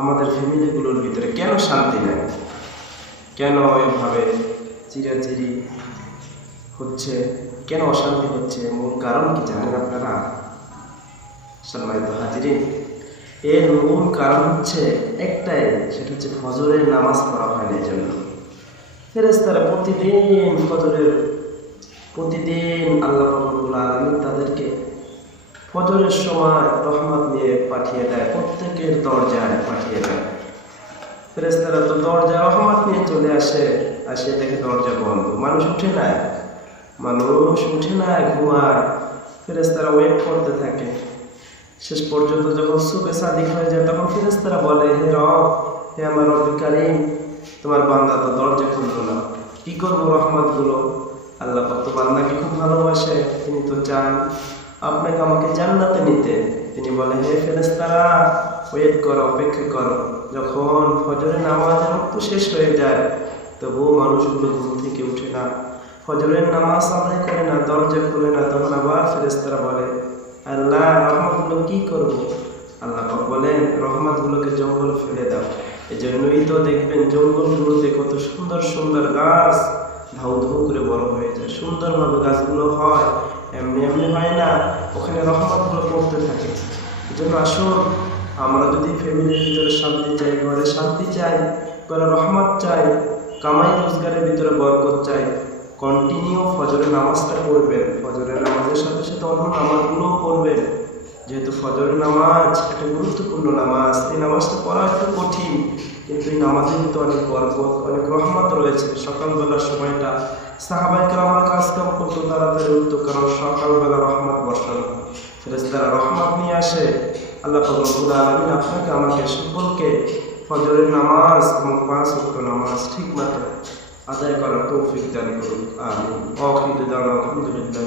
আমাদের ফ্যামিলিগুলোর ভিতরে কেন শান্তি নেই, কেন এভাবে চিরাচিরি হচ্ছে, কেন অশান্তি হচ্ছে? মূল কারণ কি জানেন আপনারা? সম্মানিত হাজিরিন, এর মূল কারণ হচ্ছে একটাই, সেটা হচ্ছে ফজরের নামাজ পড়া হয় না। এই জন্য ফেরেশতারা প্রতিদিন আল্লাহ রাব্বুল আলামিন তাদেরকে ফজরের সময় রহমত নিয়ে পাঠিয়ে দেয়, প্রত্যেকের দরজায় পাঠিয়ে দেয়। ফেরেশতারা তো দরজা রহমত নিয়ে চলে আসে, দেখে দরজা বন্ধ, মানুষ উঠে না, ঘুমায়। ফেরেশতারা ওয়েট করতে থাকে। শেষ পর্যন্ত যখন সুবে সাদিক হয়ে যায়, তখন ফেরেশতারা বলে, হে রব, হে আমার রব্বুল কারীম, তোমার বান্দা তো দরজা খুললো না, কি করবো রহমতগুলো? আল্লাহ পাক তো বান্দাকে খুব ভালোবাসে, তিনি তো চান আপনাকে আমাকে জান্নাতে নিতে। তিনি বলে, হে ফেরেশতারা, ওয়েট করো, অপেক্ষা করো। যখন ফজরের নামাজের ওয়াক্ত শেষ হয়ে যায়, তবুও মানুষগুলো ঘুম থেকে উঠে না, ফজরের নামাজ আদায় করে না, দরজা খুলে না। তখন আবার ফেরেশতারা বলে, আল্লাহ, রহমতগুলো কি করব? আল্লাহ পাক বলেন, রহমতগুলোকে জঙ্গলে ফেলে দাও। এজন্যই তো দেখবেন জঙ্গলগুলোতে কত সুন্দর সুন্দর গাছ ধাউ ধাউ করে বড় হয়ে যায়, সুন্দরভাবে গাছগুলো হয়, এমনি হয় না, ওখানে রহমতগুলো পড়তে থাকে। এজন্য আসুন, আমরা যদি ফ্যামিলির ভিতরে শান্তি চাই, ঘরে শান্তি চাই, ঘরে রহমত চাই, কামাই রোজগারের ভিতরে বরকত চাই, কন্টিনিউ ফজরের নামাজটা পড়বেন। ফজরের নামাজের সাথে সাথে অন্য নামাজগুলোও পড়বেন, যেহেতু ফজরের নামাজ একটা গুরুত্বপূর্ণ নামাজ। এই নামাজটা পড়া একটু কঠিন, কিন্তু এই নামাজের ভিতরে অনেক বরকত, অনেক রহমত রয়েছে। সকালবেলার সময়টা সাহাবায়ে কেরাম কাজ কাম করতো, তাড়াতাড়ি উঠতো, কারণ সকালবেলা রহমত বর্ষণ, ফেরেশতারা রহমত নিয়ে আসে। আল্লাহ পাক রব্বুল আলামিন আপনাকে আমাকে সকলকে ফজরের নামাজ এবং 5 ওয়াক্ত নামাজ ঠিকমতো আদায় করার তৌফিক দান করুন। আমিন। আখিরু দাওয়ানা আলহামদুলিল্লাহ।